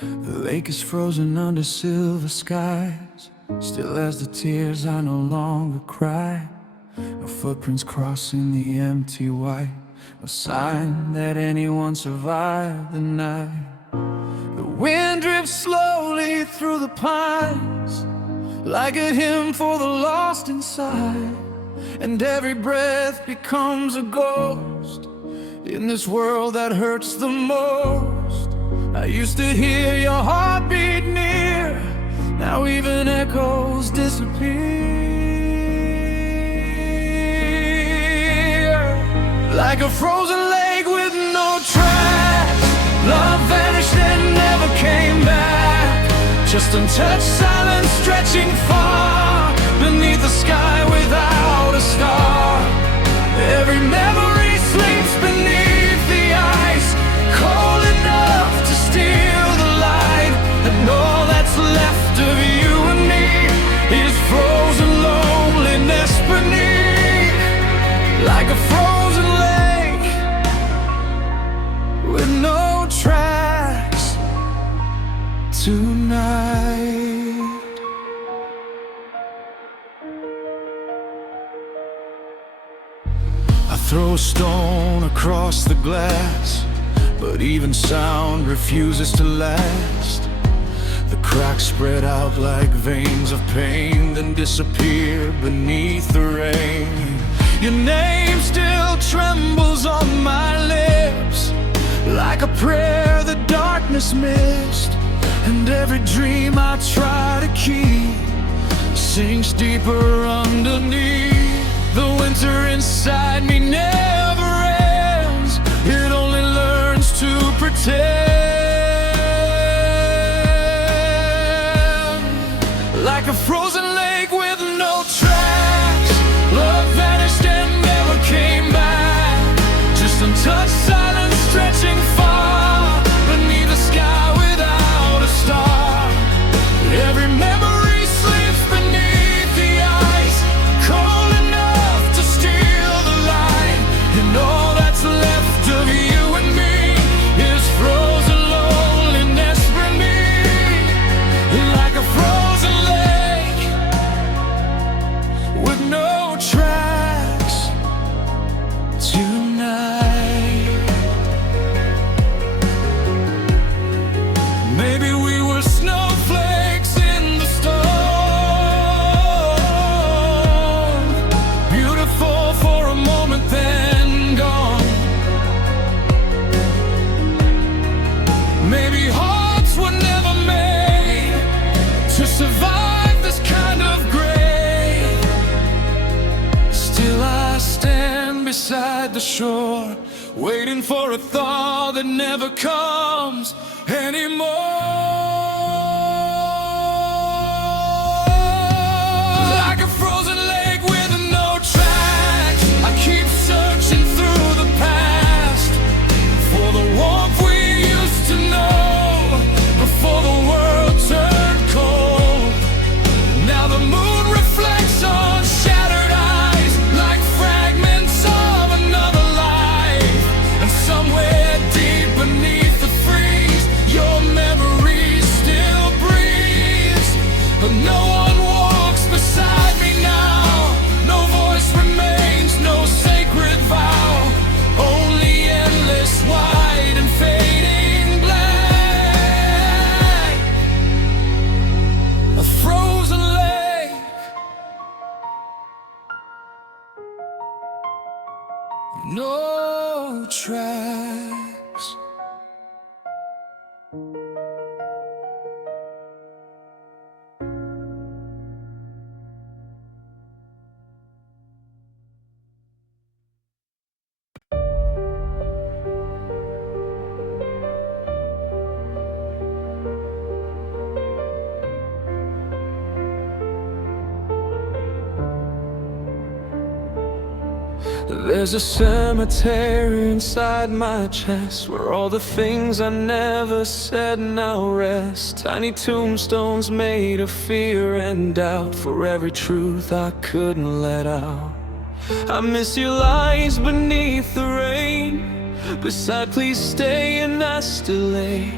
The lake is frozen under silver skies, still as the tears I no longer cry. No footprints crossing the empty white, no sign that anyone survived the night. The wind drifts slowly through the pines, like a hymn for the lost inside. And every breath becomes a ghost in this world that hurts the most. I used to hear your heartbeat near, now even echoes disappear. Like a frozen lake with no track, love vanished and never came back. Just untouched silence stretching far beneath the sky without a star. Every memory sleeps beneath the ice, cold enough to steal the light. And all that's left of you and me is frozen loneliness beneath. Like a frozen lake with no tracks tonight. I throw a stone across the glass, but even sound refuses to last. The cracks spread out like veins of pain, then disappear beneath the rain. Your name still trembles on my lips, like a prayer the darkness missed. And every dream I try to keep sinks deeper underneath. The winter inside me never ends, it only learns to pretend. Like a frozen lake with no tracks, love vanished and never came back. Just untouched silence stretching far beneath the sky without a star. Every memory sleeps beneath the ice, cold enough to steal the light. And all that's left of you and me is frozen loneliness beneath. Like a frozen lake with no tracks tonight. Maybe we were snowflakes in the storm, beautiful for a moment then gone. Maybe hearts were never made to survive this kind of grave. Still I stand beside the shore, waiting for a thaw that never comes anymore. Like a frozen lake with no tracks, I keep searching through the past for the warmth we used to know before the world turned cold. Now the moon reflects on shattered eyes like fragments of another life. And somewhere deep beneath the freeze, your memory still breathes. But no one walks beside me now, no voice remains, no sacred vow, only endless white and fading black. A frozen lake, no tracks. There's a cemetery inside my chest where all the things I never said now rest. Tiny tombstones made of fear and doubt for every truth I couldn't let out. I miss your lies beneath the rain, beside please stay and I still ache.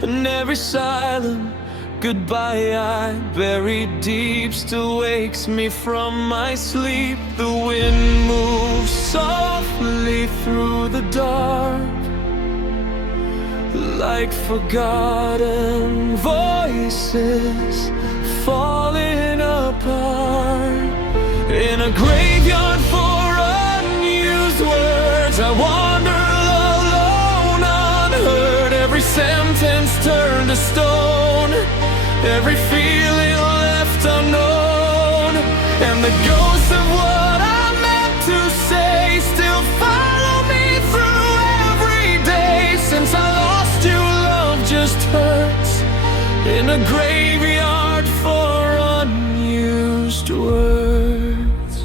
And every silent goodbye I buried deep still wakes me from my sleep. The wind moves softly through the dark, like forgotten voices falling apart. In a graveyard for unused words, I wander alone, unheard. Every sentence turned to stone, every feeling left unknown. And the ghosts of what I meant to say still follow me through every day. Since I lost you, love just hurts in a graveyard for unused words.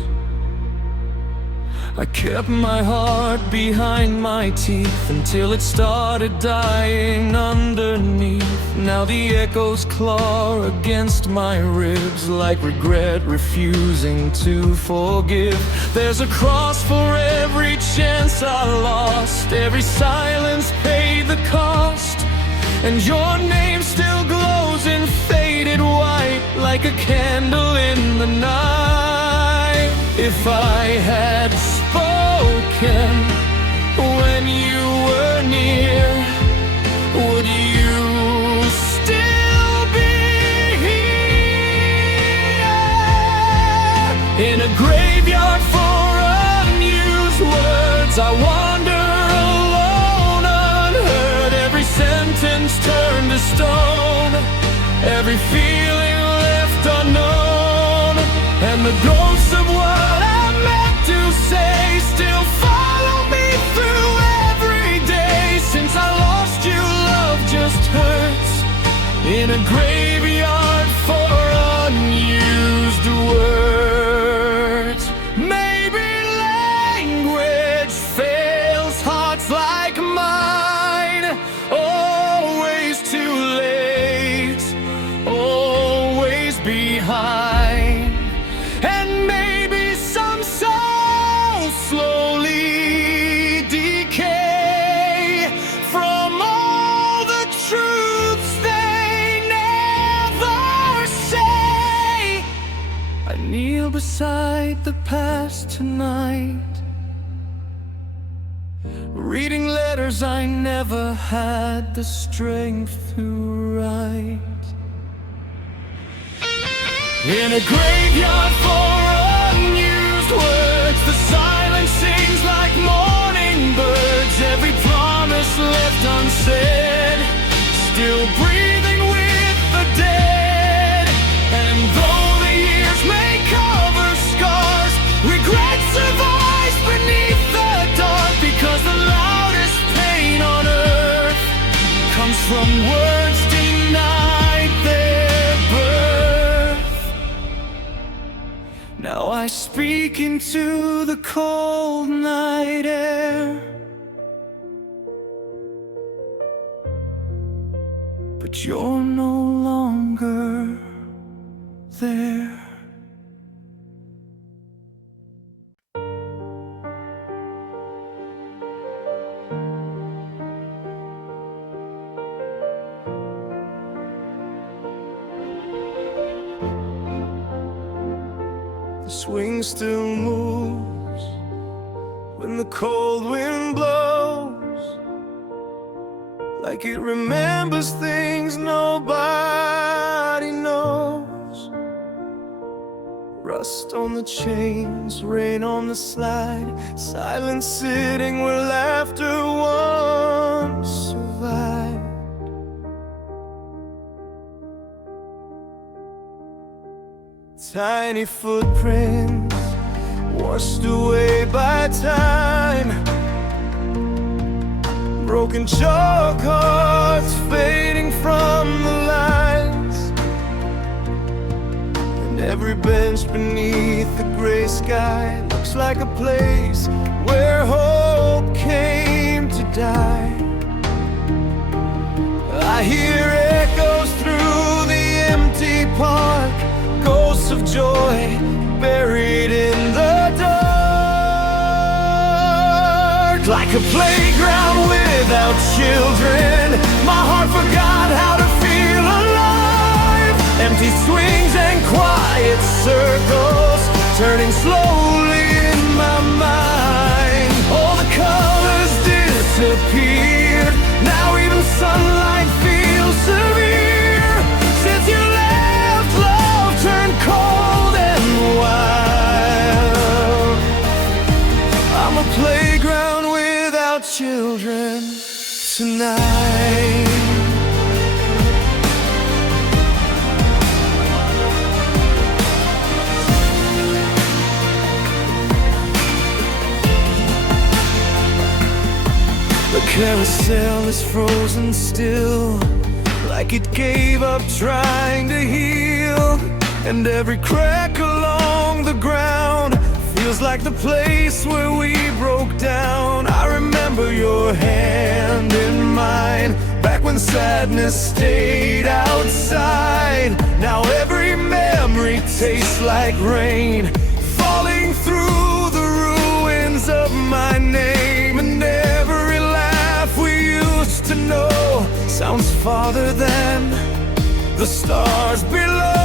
I kept my heart behind my teeth until it started dying underneath. Now the echoes claw against my ribs, like regret refusing to forgive. There's a cross for every chance I lost, every silence paid the cost. And your name still glows in faded white, like a candle in the night. If I had spoken when you were near, would you still be here? In a graveyard for unused words, I wander alone, unheard. Every sentence turned to stone, every feeling left unknown. And the ghosts of what I meant to say still follow me through every day. Since I lost you, love just hurts in a graveyard for unused words. Maybe language fails hearts like mine. Always too late, always behind. And maybe some souls slowly decay from all the truths they never say. I kneel beside the past tonight, reading letters I never had the strength to write. In a graveyard for unused words, the silence sings like morning birds. Every promise left unsaid, still breathing with the dead. And though the years may cover scars, regret survives beneath the dark. Because the loudest pain on earth comes from words denied their birth. Now I speak into the cold night air, but you're no longer there. The swing still moves when the cold wind blows, like it remembers things nobody knows. Rust on the chains, rain on the slide, silence sitting where laughter once survived. Tiny footprints washed away by time, broken chalk hearts fading from the lines. And every bench beneath the gray sky looks like a place where hope came to die. I hear echoes through the empty park, ghosts of joy buried in the dark. Like a playground without children, My heart forgot how to feel alive. Empty swings and quiet circles, turning slowly in my mind. All the colors disappeared. Now even sunlight feels severe. Since you left, love turned cold and wild. I'm a playground without children tonight. The carousel is frozen still, like it gave up trying to heal. And every crack along the ground feels like the place where we broke down. I remember your hand in mine, back when sadness stayed outside. Now every memory tastes like rain, falling through the ruins of my name. And every laugh we used to know sounds farther than the stars below.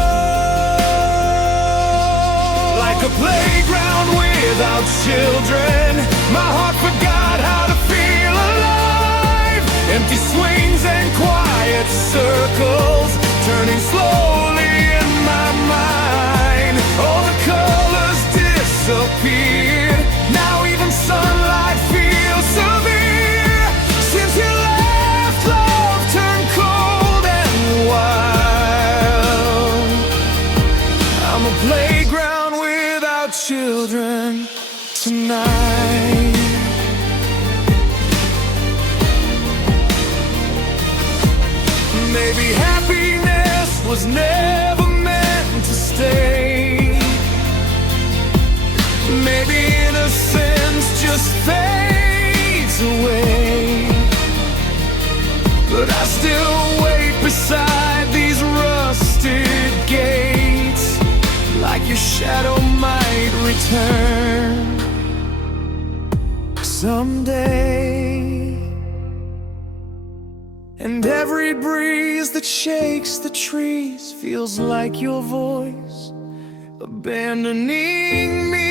Like a playground without children, my heart forgot how to feel alive. Empty swings and quiet circles, turning slowly in my mind. All the colors disappeared. Now even sunlight feels severe. Since you left, love turned cold and wild. I'm a playground without children tonight. Maybe happiness was never meant to stay. Maybe innocence just fades away. But I still wait beside these rusted gates, like your shadow might return someday. And every breeze that shakes the trees feels like your voice abandoning me.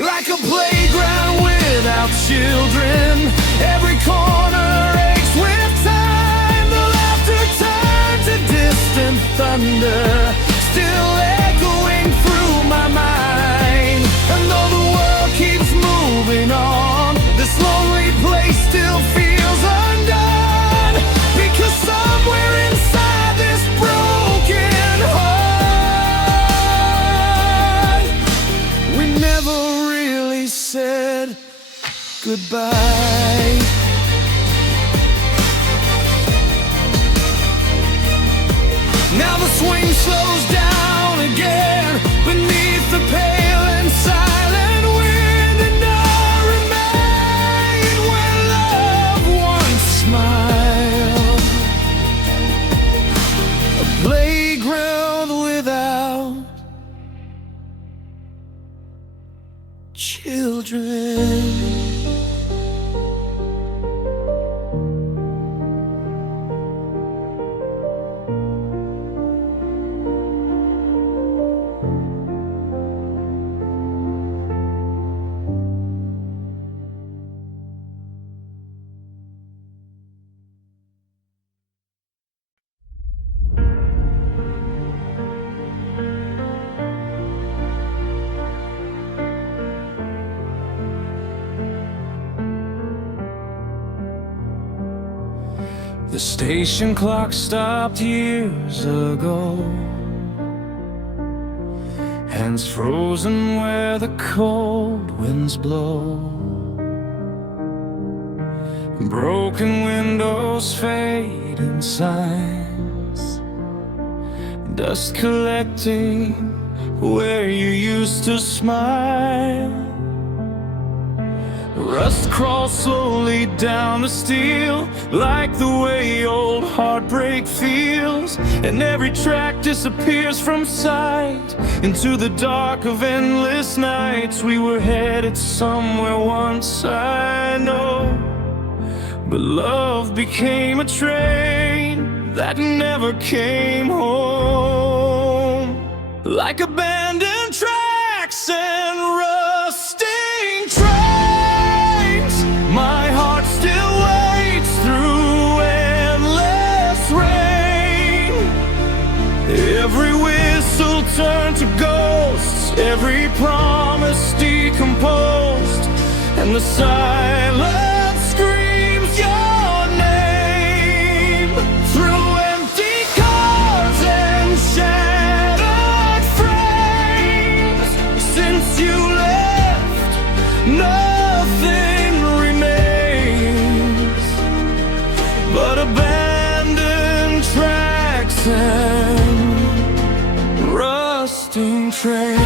Like a playground without children, every corner aches with time. The laughter turned to distant thunder, still echoing through my mind. And though the world keeps moving on, this lonely place still feels undone. Because somewhere inside this broken heart, we never really said goodbye. Now the swing slows down again beneath the pale and silent wind. And I remain where love once smiled. A playground without children. The station clock stopped years ago, hands frozen where the cold winds blow. Broken windows fade in signs, dust collecting where you used to smile. Rust crawls slowly down the steel, like the way old heartbreak feels. And every track disappears from sight into the dark of endless nights. We were headed somewhere once, I know, but love became a train that never came home. Like abandoned tracks and rusting trains, my heart still waits through endless rain. Every whistle turned to ghosts, every promise decomposed, and the silence screams your name. Through empty cars and shattered frames, since you left, nothing remains but abandoned tracks and rusting trains.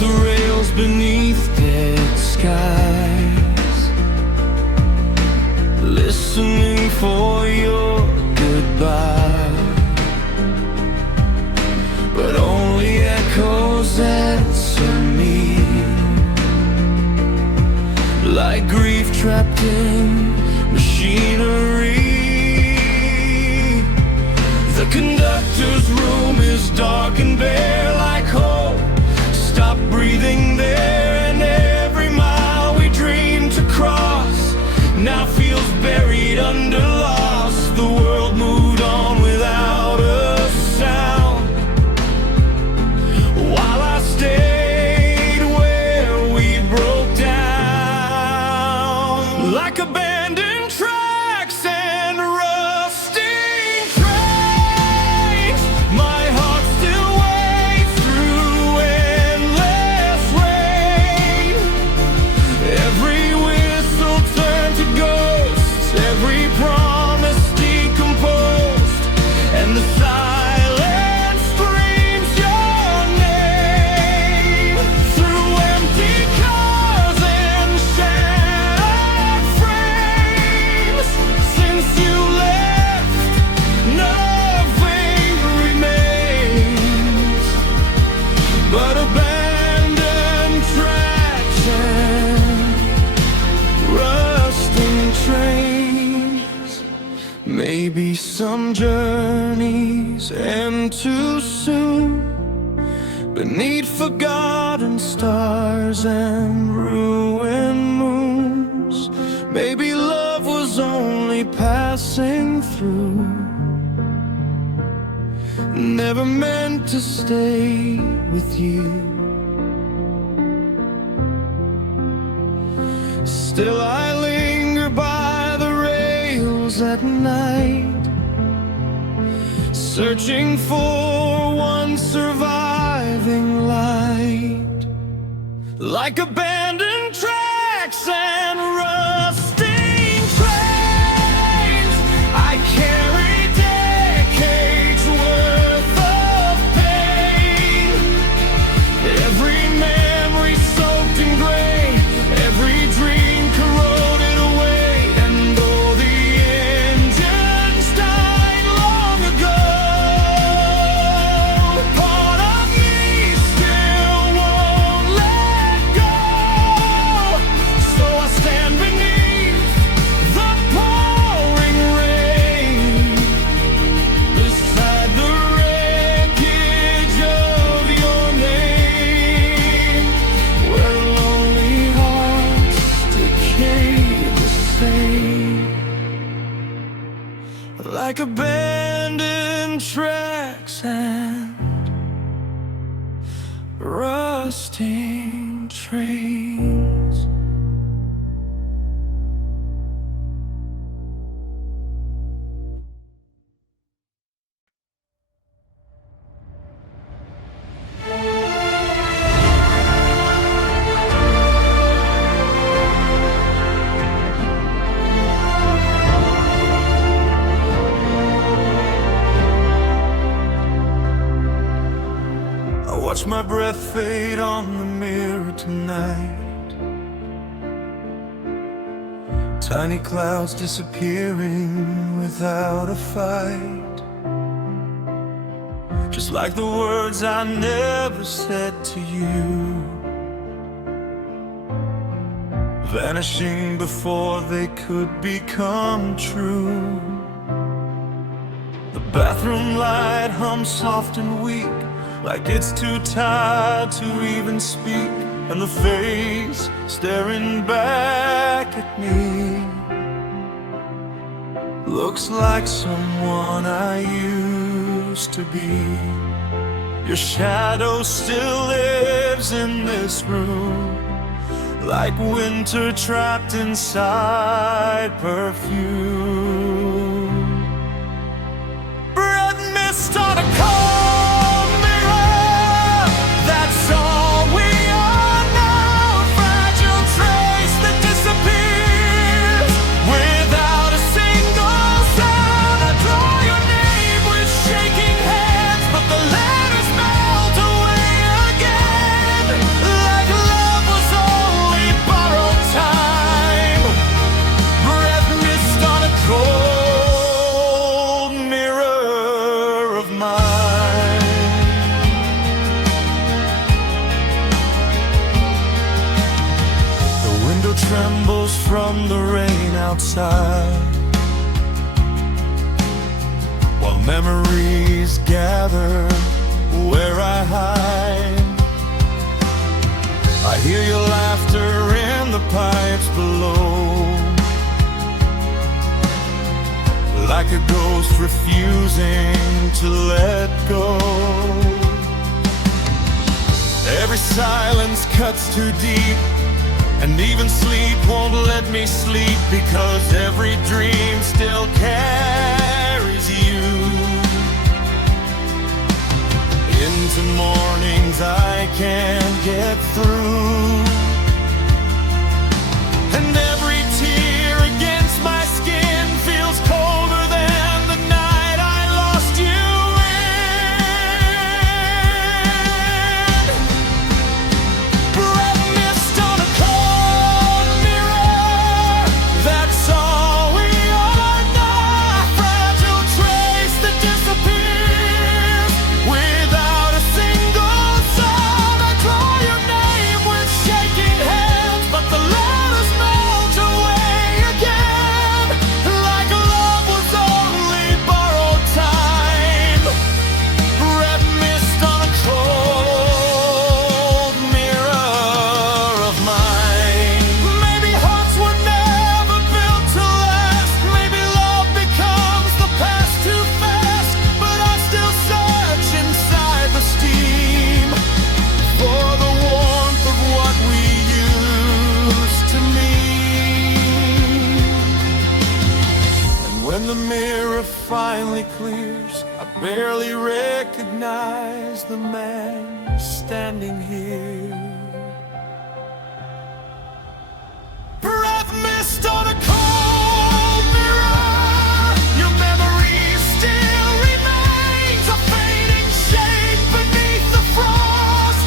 The rails beneath dead skies, listening for your goodbye, but only echoes answer me, like grief trapped in machinery. The conductor's room is dark and bare, like hope stop breathing there, and every mile we dreamed to cross now feels buried under loss. The world moved on without a sound, while I stayed where we broke down. Like abandoned tracks and rusting trains, my heart still waits through endless rain. Every whistle turned to ghosts, every promise decomposed, and the silence screams your name. Through empty cars and shattered frames, since you left, nothing remains but abandoned tracks and rusting trains. Maybe some journeys end too soon, beneath forgotten stars and ruined moons. Maybe love was only passing through, never meant to stay with you. Still I linger by the rails at night, searching for one surviving light. Like abandoned tracks and rusting trains, I carry decades worth of pain. Every memory soaked in gray, every dream corroded away. And though the engines died long ago, part of me still won't let go. So I stand beneath the pouring rain, beside the wreckage of your name, where lonely hearts decay the same. Like abandoned tracks and rusting trains. Watch my breath fade on the mirror tonight. Tiny clouds disappearing without a fight, just like the words I never said to you, vanishing before they could become true. The bathroom light hums soft and weak, like it's too tired to even speak, and the face staring back at me looks like someone I used to be. Your shadow still lives in this room, like winter trapped inside perfume. Breath mist on a cold mirror, that's all we are now. A fragile trace that disappears without a single sound. I draw your name with shaking hands, but the letters melt away again, like love was only borrowed time. Breath mist on a cold mirror of mine. The window trembles from the rain outside, while memories gather where I hide. I hear your laughter in the pipes below, like a ghost refusing to let go. Every silence cuts too deep, and even sleep won't let me sleep, because every dream still carries you into mornings I can't get through. And every tear against my skin feels colder than the night I lost you in. Breath mist on a cold mirror, that's all we are now. Fragile trace that disappears without a single sound. I draw your name with shaking hands, but the letters melt away again, like love was only borrowed time. Breath mist on a cold mirror of mine. Maybe hearts were never built to last, maybe love becomes the past too fast, but I still search inside the steam for the warmth of what we used to mean. And when the mirror finally clears, I barely recognize the man standing here. Breath mist on a cold mirror, your memory still remains, a fading shape beneath the frost,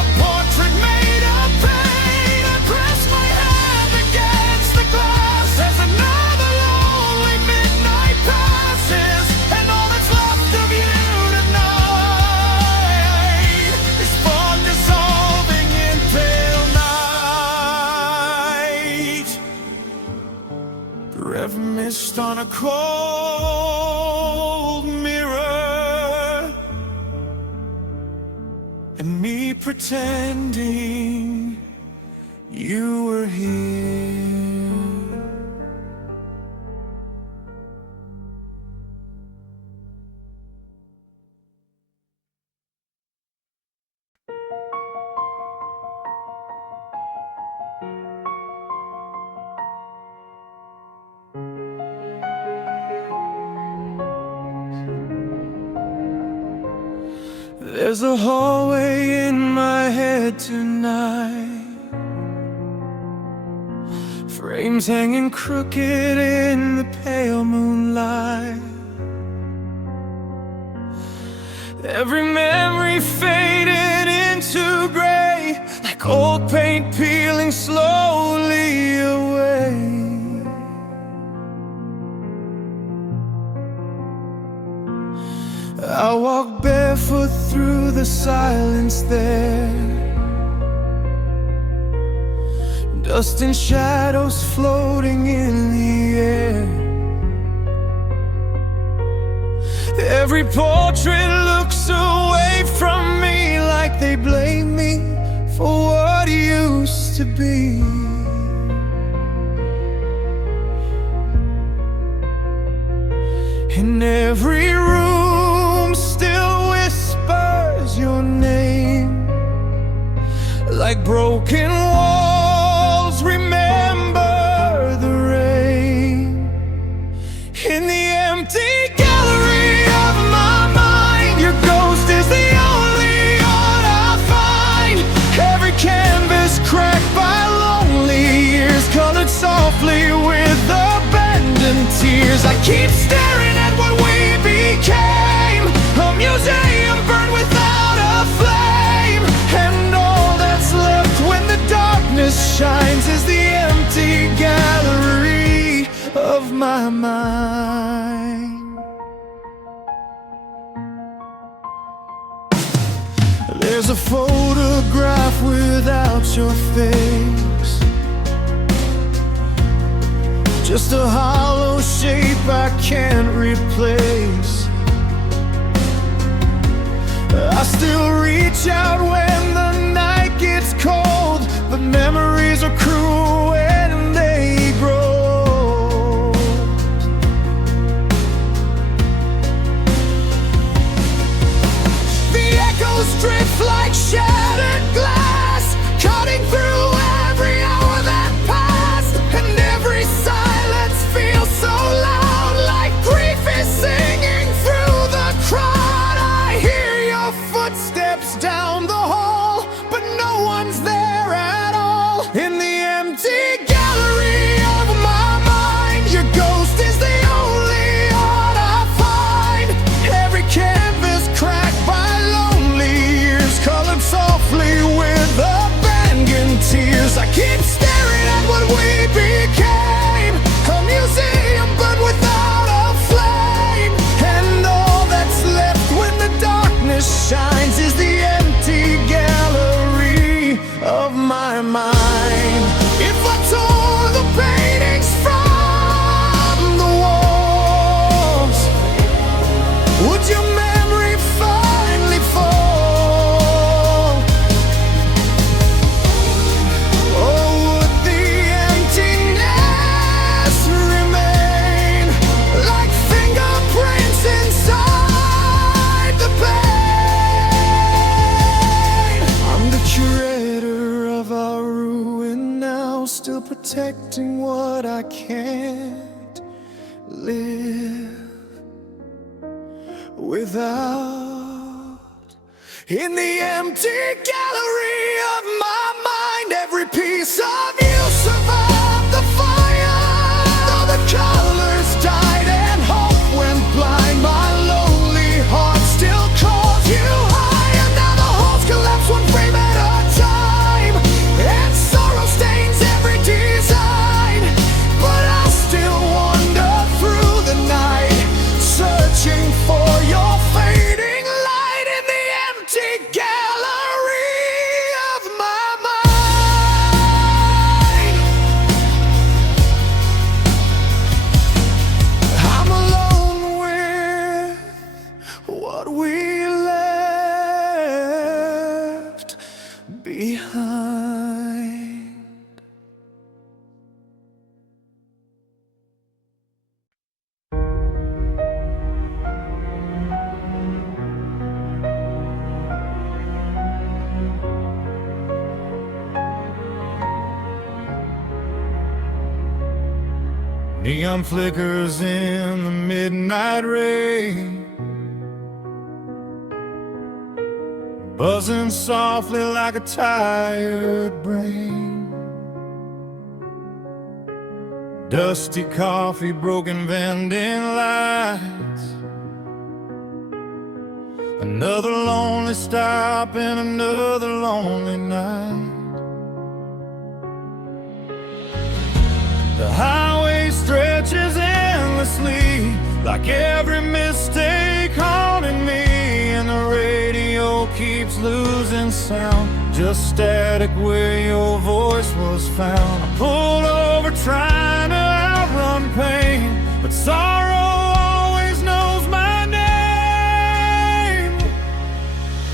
a portrait made of pain. I press my hand against the glass as another lonely midnight passes, and all that's left of you tonight is fog dissolving in pale night. Breath mist on a cold mirror, and me pretending you were here. There's a hallway in my head tonight, frames hanging crooked in the pale moonlight. Every memory faded into gray, like old paint peeling slowly away. I walk barefoot through the silence there, dust and shadows floating in the air. Every portrait looks away from me, like they blame me for what used to be. In every room still whispers your name, like broken walls remember the rain. In the empty gallery of my mind, your ghost is the only art I find. Every canvas cracked by lonely years, colored softly with abandoned tears. I keep staring at what we became, a museum burned without a flame. And all that's left when the darkness shines is the empty gallery of my mind. There's a photograph without your face, just a hollow shape I can't replace. I still reach out when the night gets cold, but memories are cruel when they grow. The echoes drift like shattered glass, cutting through every hour that passed. And every silence feels so loud, like grief is singing through the crowd. I hear your footsteps down the hall, but no one's there at all. In the empty gallery of my mind, your ghost is the only art I find. Every canvas cracked by lonely years, colored softly with abandoned tears. I keep staring at what we became, a museum burned without a flame. And all that's left when the darkness shines is the empty gallery of my mind. If I tore the paintings from the walls, would your memory finally fall? Or would the emptiness remain, like fingerprints inside the pain? I'm the curator of our ruin now, still protecting what I can't live without. In the empty gallery of my mind, every piece of you survived the fire. Though the colors died and hope went blind, my lonely heart still calls you higher. Now the halls collapse one frame at a time, and sorrow stains every design. But I'll still wander through the night, searching for your fading light. In the empty gallery of my mind, I'm alone with what we left behind. Neon flickers in the midnight rain, buzzing softly like a tired brain. Dusty coffee, broken vending lights, another lonely stop and another lonely night. The highway stretches endlessly, like every mistake haunting me. losing sound, just static where your voice was found. I pulled over trying to outrun pain, but sorrow always knows my name.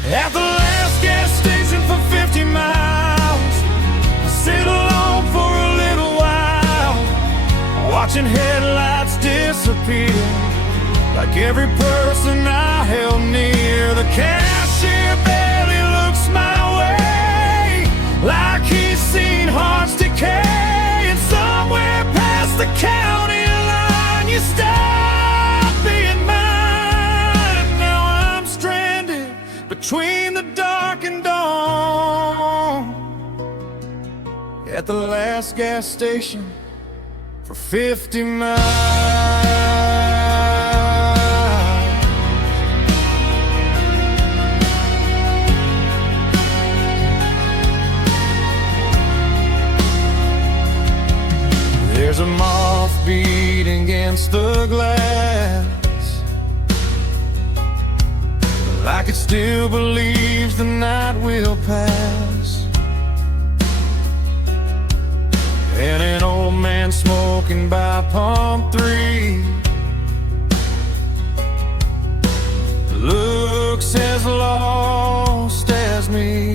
At the last gas station for 50 miles, I sit alone for a little while, watching headlights disappear, like every person I held near. The cashier barely looks my way, like he's seen hearts decay. And somewhere past the county line, you stop being mine. Now I'm stranded between the dark and dawn, at the last gas station for 50 miles. There's a moth beating against the glass, like it still believes the night will pass. And an old man smoking by pump 3 looks as lost as me.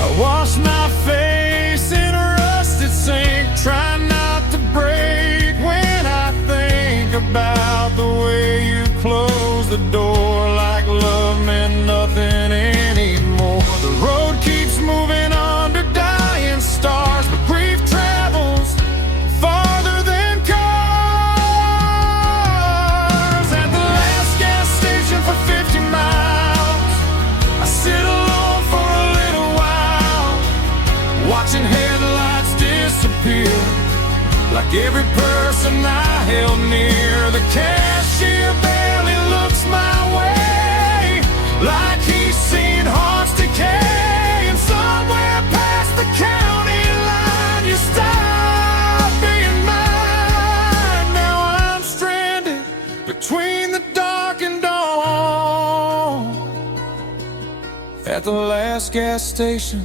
I wash my face in a rusted sink, try not to break when I think about the way you close the door, like love meant nothing anymore. The road keeps moving under dying stars, but grief travels farther than cars. At the last gas station for 50 miles, I sit alone for a little while, watching headlights disappear, like every person I held near. The cashier barely looks my way, like he's seen hearts decay. And somewhere past the county line, you stop being mine. Now I'm stranded between the dark and dawn, at the last gas station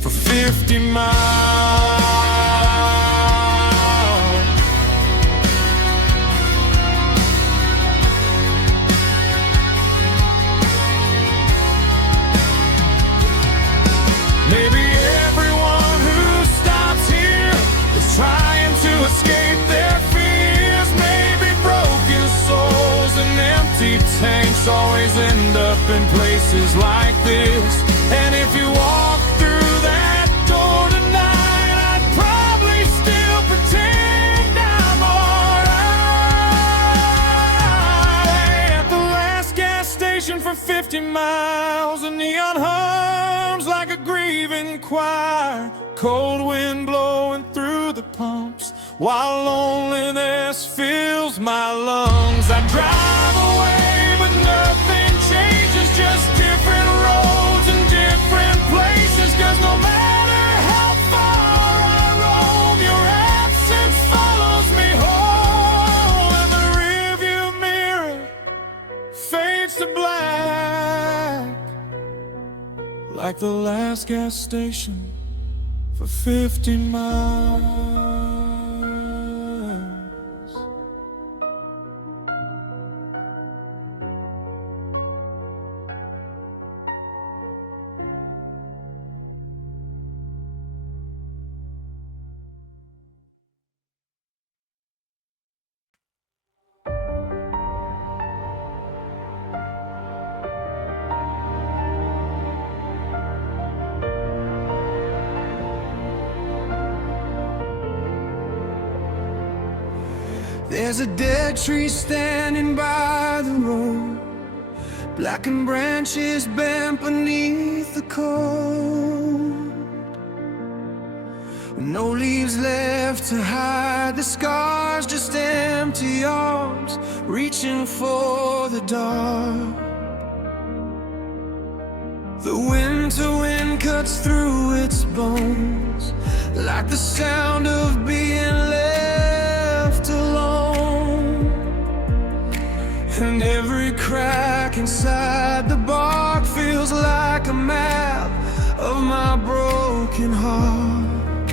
for 50 miles. Maybe everyone who stops here is trying to escape their fears. Maybe broken souls and empty tanks always end up in places like this. And if you walk through that door tonight, I'd probably still pretend I'm alright. At the last gas station for 50 miles, a neon hums like a grieving choir, cold wind blowing through the pumps, while loneliness fills my lungs. I drive away, but nothing changes, just different roads and different places. 'Cause no matter how far I roam, your absence follows me home. And the rearview mirror fades to black, like the last gas station for 50 miles. There's a dead tree standing by the road, blackened branches bent beneath the cold. No leaves left to hide the scars, just empty arms reaching for the dark. The winter wind cuts through its bones, like the sound of being left alone. And every cry crack inside the bark feels like a map of my broken heart.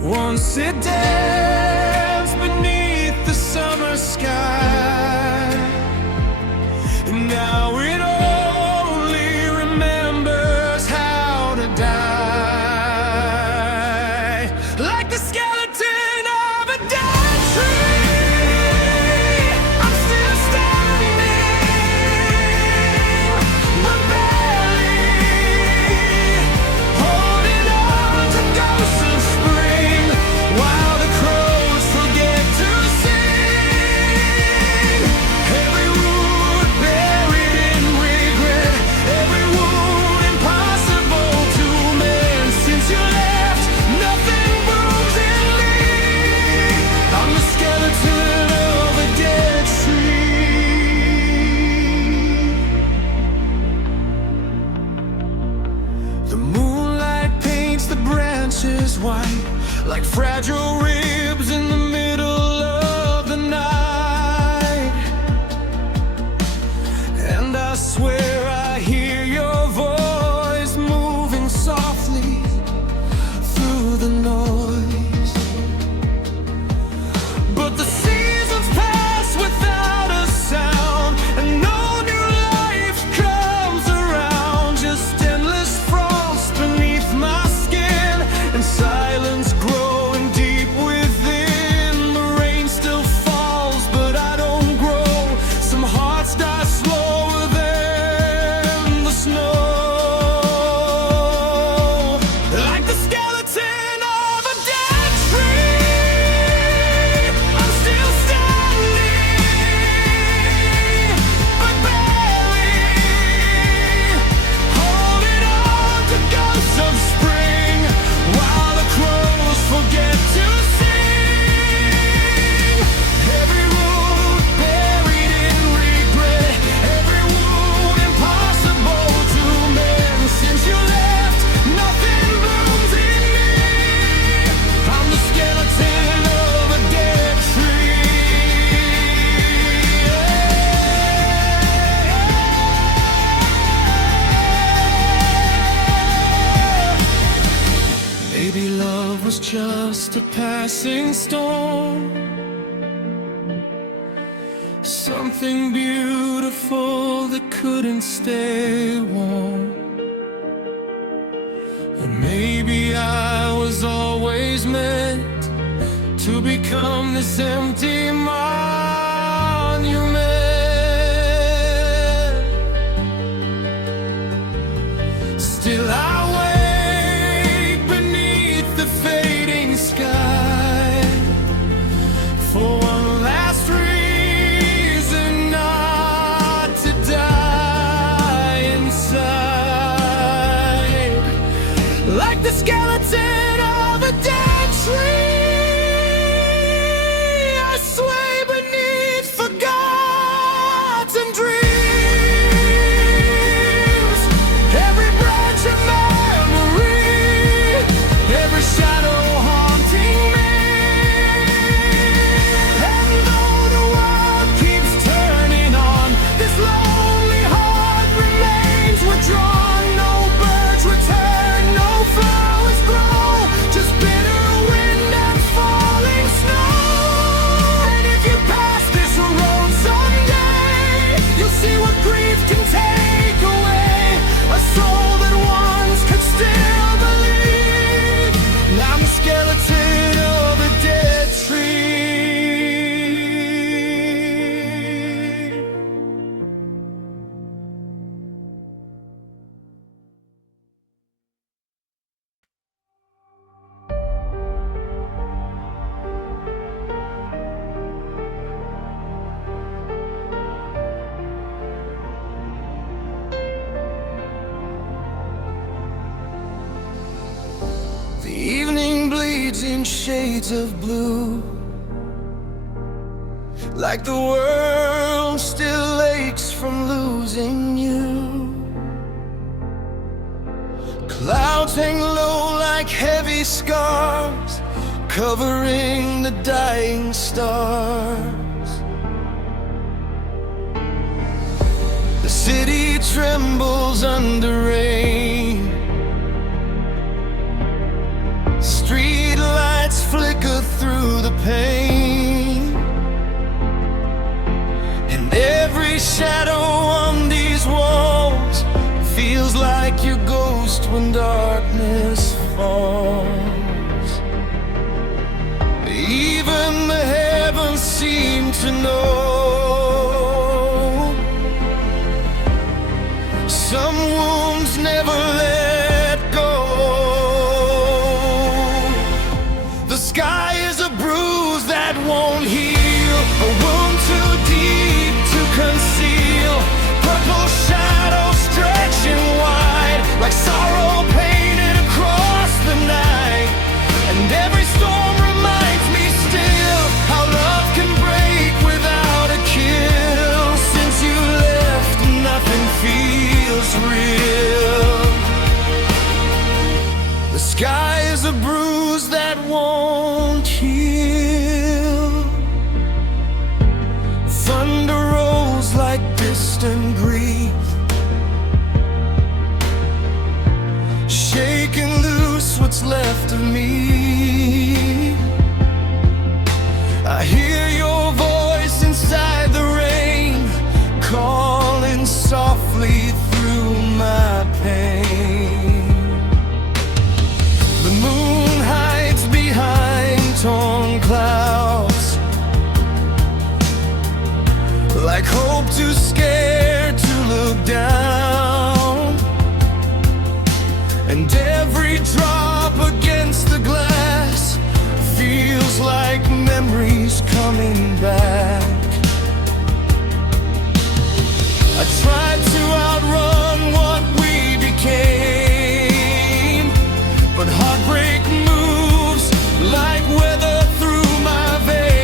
Once it danced beneath the summer sky, and now it only remembers how to die. Like the skeleton of a dead tree, I'm still standing, but barely holding on to ghosts of spring, while the crows forget to sing. Every wound buried in regret, every wound impossible to mend. Since you left, nothing blooms in me. I'm the skeleton of a dead tree. The moonlight paints the branches white, like fragile ribs in the middle of the night. And I swear I hear your voice moving softly through the noise. But the seasons pass without a sound, and no new life comes around. Just endless frost beneath my skin, and silence growing deep within. The rain still falls, but I don't grow. Some hearts die slower than the snow. Like the skeleton of a dead tree, I'm still standing, but barely holding on to ghosts of spring, while the crows forget to sing. Every root buried in regret, every wound impossible to mend. Since you left, nothing blooms in me. I'm the skeleton of a dead tree. Maybe love was just a passing storm, something beautiful that couldn't stay warm. And maybe I was always meant to become this empty monument. Still I wake beneath the fading sky for one last reason not to die inside. Like the skeleton of a dead tree, I sway beneath forgotten dreams. Every branch of memory, every shadow haunting me. And though the world keeps turning on, this lonely heart remains withdrawn. No birds return, no flowers grow, just bitter wind and falling snow. And if you pass this road someday, you'll see what grief can take away. A soul that once could still believe. Now I'm the skeleton of a dead tree. The evening bleeds in shades of blue, like the world still aches from losing you. Clouds hang low like heavy scars, covering the dying stars. city trembles under rain. Street lights flicker through the pain, and every shadow on these walls feels like your ghost when darkness falls. Even the heavens seem to know. Some wounds never let go. The sky is a bruise that won't heal, a wound too deep to conceal. Purple shadows stretching wide, like sorrow painted across the night. And every storm reminds me still how love can break without a kill. Since you left, nothing feels real. The sky is a bruise that won't heal. Thunder rolls like distant grief, shaking loose what's left of me. I hear your voice inside the rain, calling softly through my pain. The moon hides behind torn clouds, like hope too scared to look down. And every drop against the glass feels like memories coming back. I tried to outrun what we became, but heartbreak moves like weather through my veins.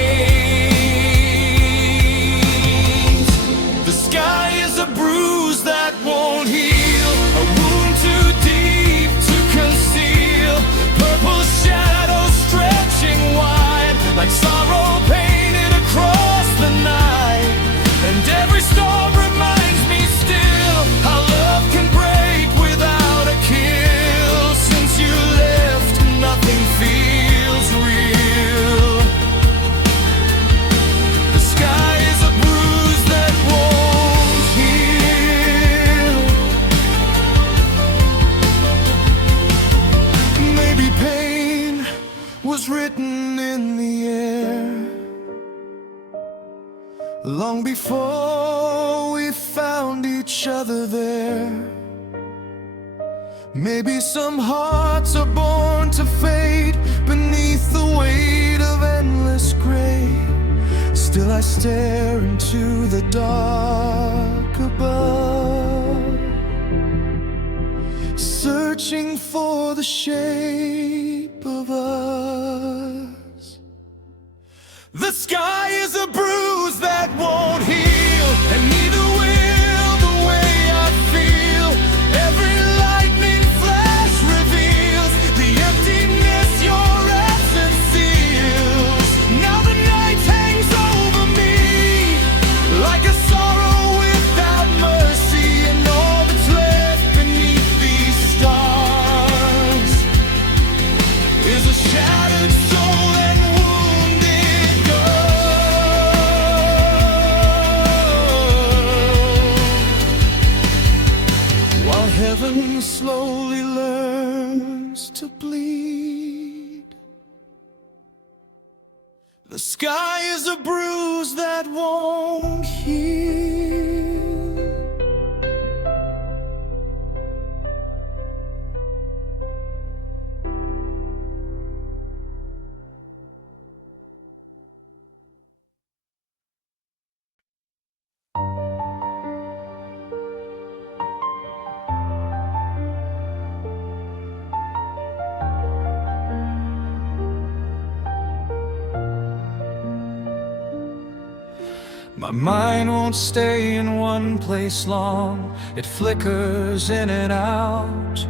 The sky is a bruise that won't heal, a wound too deep to conceal. Purple shadows stretching wide, like sorrow painted across the night. And every storm reminds me still how love can break without a kill. Since you left, nothing feels real. The sky is a bruise that won't heal. Maybe pain was written in the air long before we found each other there. Maybe some hearts are born to fade beneath the weight of endless gray. Still I stare into the dark above, searching for the shape of us. The sky is a bruise that won't heal, and neither will the way I feel. Every lightning flash reveals the emptiness your absence seals. Now the night hangs over me like a sorrow without mercy, and all that's left beneath these stars is a shattered soul and wounded girl. While heaven slowly learns to bleed, the sky is a bruise that won't heal. My mind won't stay in one place long. It flickers in and out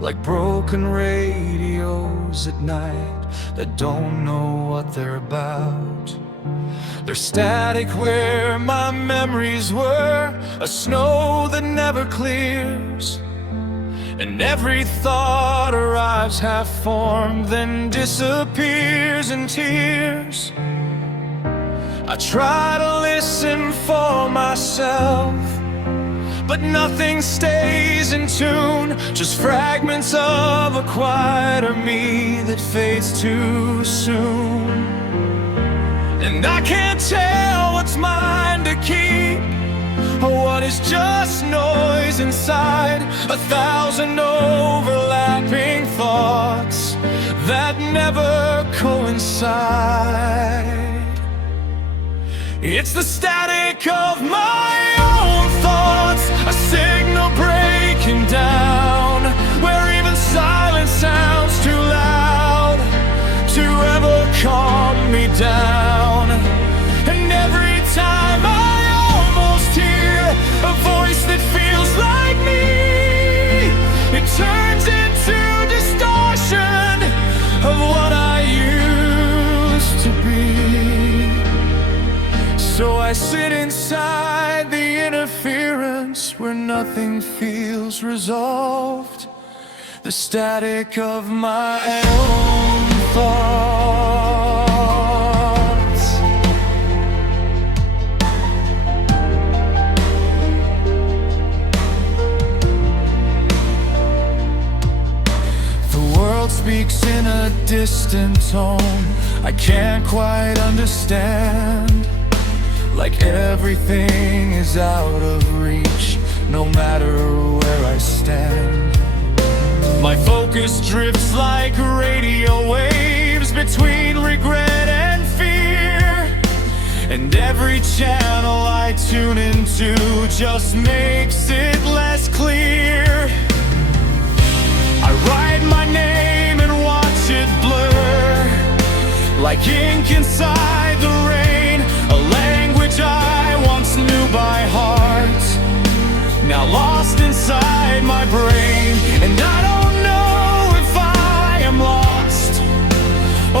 like broken radio shadows at night that don't know what they're about. They're static where my memories were, a snow that never clears. And every thought arrives half-formed, then disappears in tears. I try to listen for myself, but nothing stays in tune, just fragments of a quieter me that fades too soon. And I can't tell what's mine to keep, or what is just noise inside 1,000 overlapping thoughts that never coincide. It's the static of my own thoughts, a signal breaking down, where even silence sounds too loud to ever calm me down. And every time I almost hear a voice that feels like me, it turns into distortion of what I used to be. So I sit inside the interference where nothing feels resolved, the static of my own thoughts. The world speaks in a distant tone I can't quite understand, like everything is out of reach, no matter where I stand. My focus drifts like radio waves between regret and fear, and every channel I tune into just makes it less clear. I write my name and watch it blur, like ink inside the rain, a language I once knew by heart, now lost inside my brain. And I don't know if I am lost,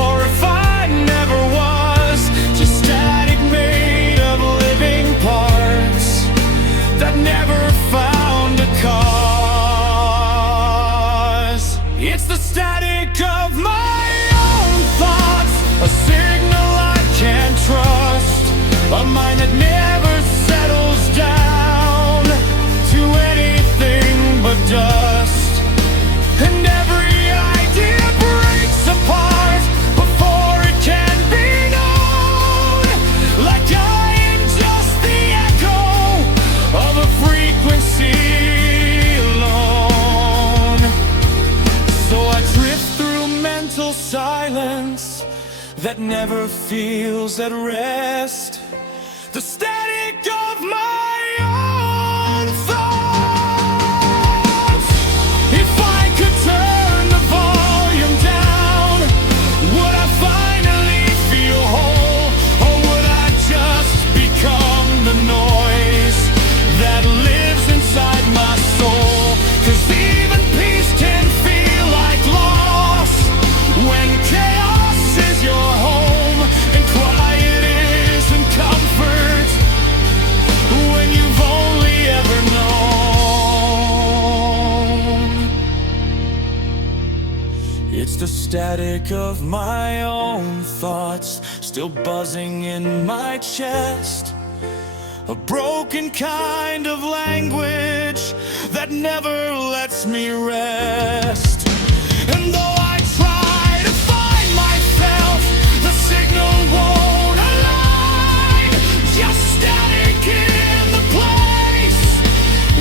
or if I never was, just static made of living parts that never found a cause. It's the static of my own thoughts, a signal I can't trust, a mind that never settles down to anything but dust. And every idea breaks apart before it can be known, like I am just the echo of a frequency alone. So I drift through mental silence that never feels at rest, the static of my own thoughts. If I could turn the volume down, would I finally feel whole, or would I just become the noise that lives inside my soul? 'Cause even peace can feel like loss when chaos is your home and quiet isn't comfort, when you've only ever known. It's the static of my own thoughts, still buzzing in my chest, a broken kind of language that never lets me rest. And though I try to find myself, the signal won't align, just static in the place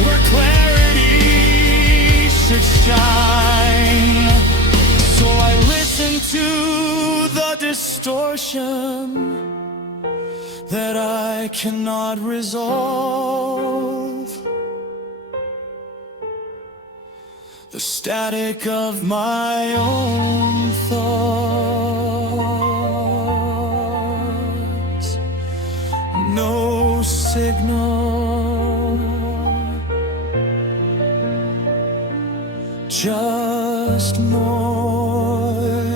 where clarity should shine. So I listen to the distortion that I cannot resolve, the static of my own thoughts. No signal, just noise.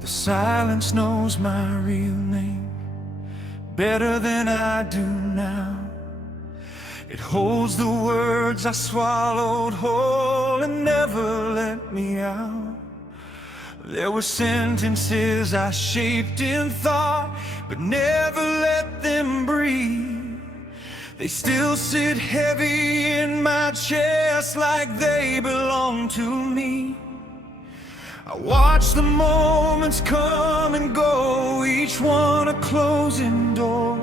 The silence knows my real name better than I do now. It holds the words I swallowed whole and never let me out. There were sentences I shaped in thought, but never let them breathe. They still sit heavy in my chest like they belong to me. I watch the moments come and go, each one a closing door.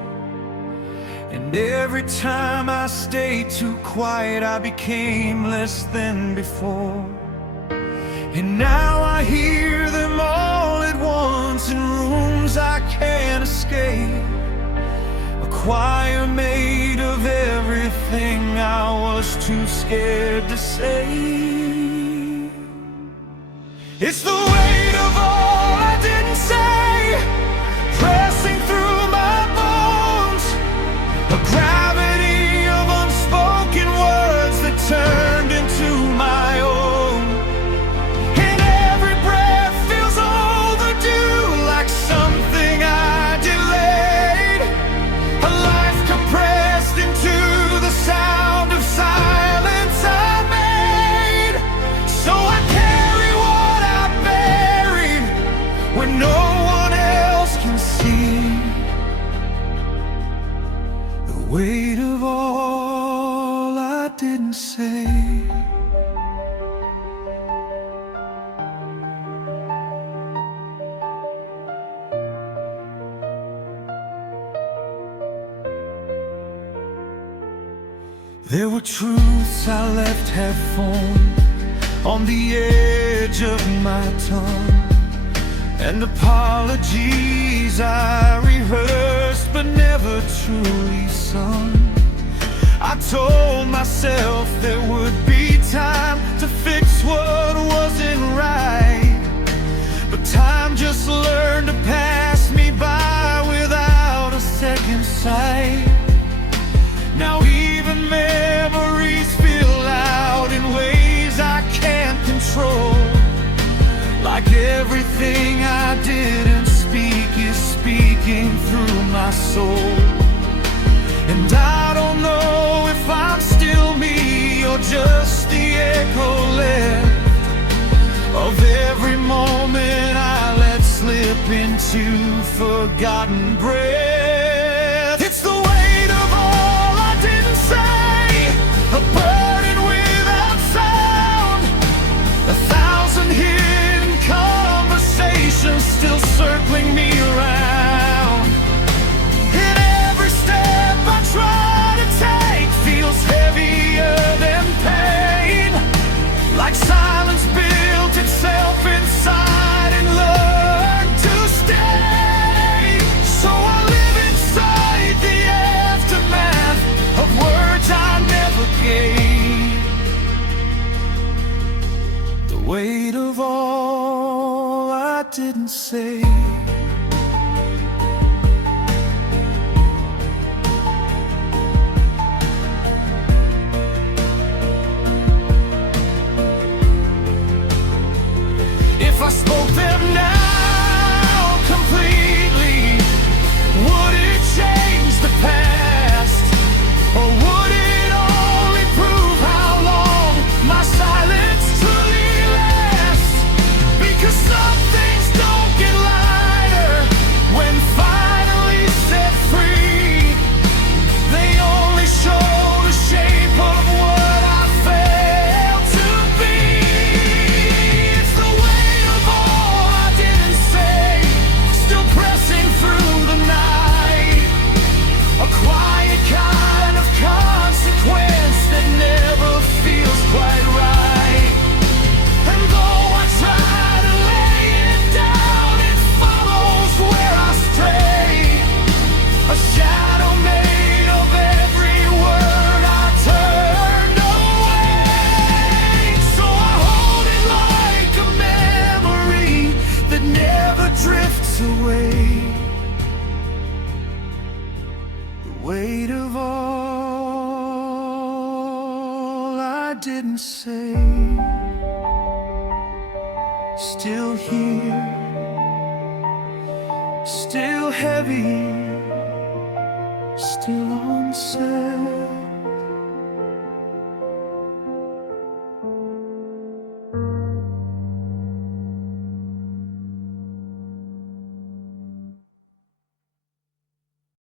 And every time I stayed too quiet, I became less than before. And now I hear them all at once in rooms I can't escape. A choir made of everything I was too scared to say. It's the weight of all I didn't say, pressing through my bones. A gravity of unspoken words that turned into my own. And every breath feels overdue, like something I delayed. A life compressed into the sound of silence I made. So I carry what I buried when no one else can see. The weight of all I didn't say. There were truths I left half formed on the edge of my tongue, and apologies I rehearsed but never truly sung. I told myself there would be time to fix what wasn't right, but time just learned to pass me by without a second sight. Now even memories feel loud in ways I can't control, like everything I didn't speak is speaking through my soul. And I don't know if I'm still me or just the echo left of every moment I let slip into forgotten breath. It's the weight of all I didn't say, a burden without sound, 1,000 hidden conversations still circling me around. And every step I try to take feels heavier than pain, like silence built itself inside and learned to stay. So I live inside the aftermath of words I never gave. The weight of all I didn't say. If I spoke them now completely, would it change the past? Or would it only prove how long my silence truly lasts? Because some things don't get lighter when finally set free. They only show the shape of what I failed to be. It's the weight of all I didn't say, still pressing through the night. A quiet kind of consequence that never feels quite right. And though I try to lay it down, it follows where I stray. A shadow made of every word I turned away. So I hold it like a memory that never drifts away. The weight of all I didn't say, still here still heavy, still unsaid.